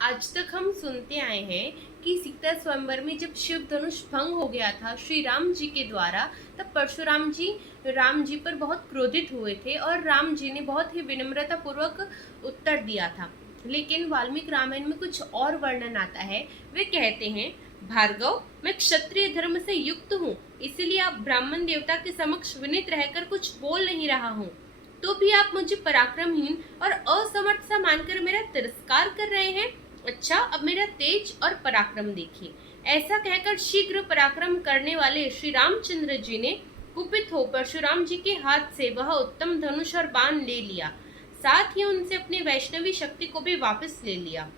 आज तक हम सुनते आए हैं कि सीता स्वयंवर में जब शिव धनुष भंग हो गया था श्री राम जी के द्वारा, तब परशुराम जी राम जी पर बहुत क्रोधित हुए थे और राम जी ने बहुत ही विनम्रता पूर्वक उत्तर दिया था। लेकिन वाल्मीकि रामायण में कुछ और वर्णन आता है। वे कहते हैं, भार्गव, मैं क्षत्रिय धर्म से युक्त हूँ, इसलिए आप ब्राह्मण देवता के समक्ष विनीत रहकर कुछ बोल नहीं रहा हूँ, तो भी आप मुझे पराक्रमहीन और असमर्थ सा मानकर मेरा तिरस्कार कर रहे हैं। अच्छा, अब मेरा तेज और पराक्रम देखिए। ऐसा कहकर शीघ्र पराक्रम करने वाले श्री रामचंद्र जी ने कुपित हो परशुराम जी के हाथ से वह उत्तम धनुष और बाण ले लिया। साथ ही उनसे अपनी वैष्णवी शक्ति को भी वापस ले लिया।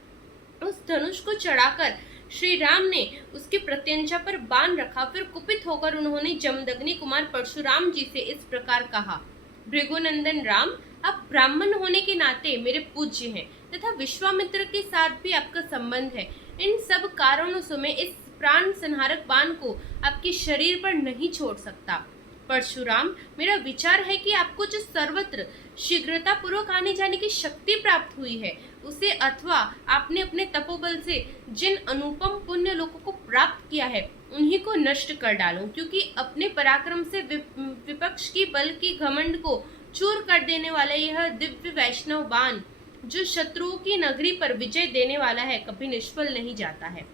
उस धनुष को चढ़ाकर श्री राम ने उसकी प्रत्यंचा पर बाण रखा। फिर कुपित होकर उन्होंने जमदग्नि कुमार परशुराम जी से इस प्रकार कहा, भृगुनंदन राम, आप ब्राह्मण होने के नाते मेरे पूज्य हैं तथा विश्वामित्र के साथ भी आपका संबंध है। इन सब कारणों से मैं इस प्राण संहारक बाण को आपके शरीर पर नहीं छोड़ सकता। परशुराम, मेरा विचार है कि आपको जो सर्वत्र शीघ्रता पूर्वक आने जाने की शक्ति प्राप्त हुई है, उसे अथवा आपने अपने तपोबल से जिन अनुपम पुण्य लोगों को प्राप्त किया है, उन्हीं को नष्ट कर डालूं, क्योंकि अपने पराक्रम से विपक्ष की बल की घमंड को चूर कर देने वाला यह दिव्य वैष्णव बाण, जो शत्रुओं की नगरी पर विजय देने वाला है, कभी निष्फल नहीं जाता है।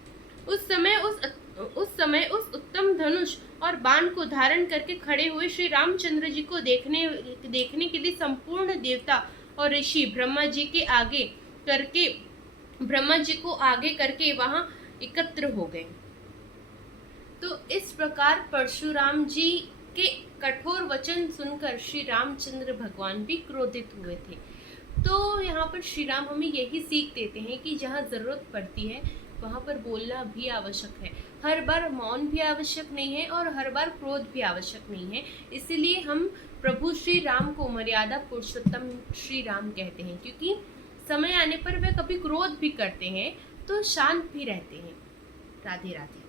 उस समय उस उत्तम धनुष और बाण को धारण करके खड़े हुए श्री रामचंद्र जी को देखने के लिए संपूर्ण देवता और ऋषि ब्रह्मा जी को आगे करके वहां एकत्र हो गए। तो इस प्रकार परशुराम जी के कठोर वचन सुनकर श्री रामचंद्र भगवान भी क्रोधित हुए थे। तो यहाँ पर श्री राम हमें यही सीख देते हैं कि जहाँ जरूरत पड़ती है वहाँ पर बोलना भी आवश्यक है। हर बार मौन भी आवश्यक नहीं है और हर बार क्रोध भी आवश्यक नहीं है। इसीलिए हम प्रभु श्री राम को मर्यादा पुरुषोत्तम श्री राम कहते हैं, क्योंकि समय आने पर वे कभी क्रोध भी करते हैं तो शांत भी रहते हैं। राधे राधे।